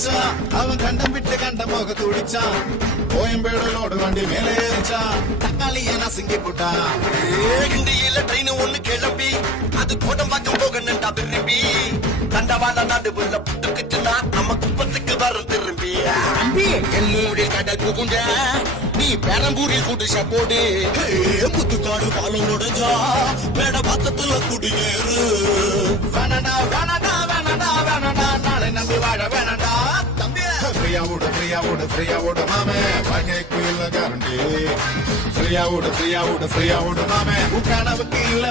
மச்சான் அவன் கண்டம் விட்டு கண்டம் போக துடிச்சான் கோயம்பேடலோடு வண்டி மேலே ஏறிச்சான் தக்காளிய நசுங்கி போட்டான் இந்தியில ட்ரெயின் ஒண்ணு கிளம்பி அது கோடம்பாக்கம் போக நின்றா விரும்பி தண்டவாள நடுவுல புட்டுக்குச்சுன்னா நம்ம குப்பத்துக்கு வரும் திரும்பி என்னுடைய கடல் புகுண்ட நீ பெரம்பூரில் குடிச போடு முத்துக்காடு பாலம் உடைஞ்சா மேட பக்கத்துல குடியேறு வேணடா வேணடா வேணடா வேணடா நாளை நம்பி வாழ வேணடா தம்பி ஃப்ரீயா விடு ஃப்ரீயா விடு ஃப்ரீயா விடு மாமே வாழ்க்கைக்கு இல்ல கேரண்டி ஃப்ரீயா விடு ஃப்ரீயா விடு ஃப்ரீயா விடு மாமே உன் கனவுக்கு இல்ல